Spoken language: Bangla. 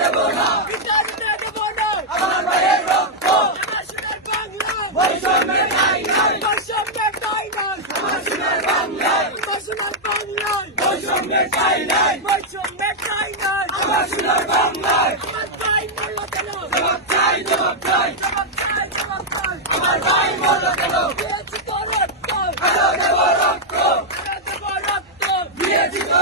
দেব না, বিচার দিতে দেব না, আমার ভাইয়ের রক্ত, আমার সোনার বাংলায়, বৈষম্যের ঠাঁই নাই, বৈষম্যের ঠাঁই নাই, আমার সোনার বাংলায়, আমার সোনার বাংলায়, বৈষম্যের ঠাঁই নাই, বৈষম্যের ঠাঁই নাই, আমার সোনার বাংলায়, আমার ভাই মরল কেন, জবাব চাই, জবাব চাই, জবাব চাই, জবাব চাই, আমার ভাই মরল কেন, দিয়েছি তো রক্ত, আরো দেব রক্ত, আরো দেব রক্ত, দিয়েছি তো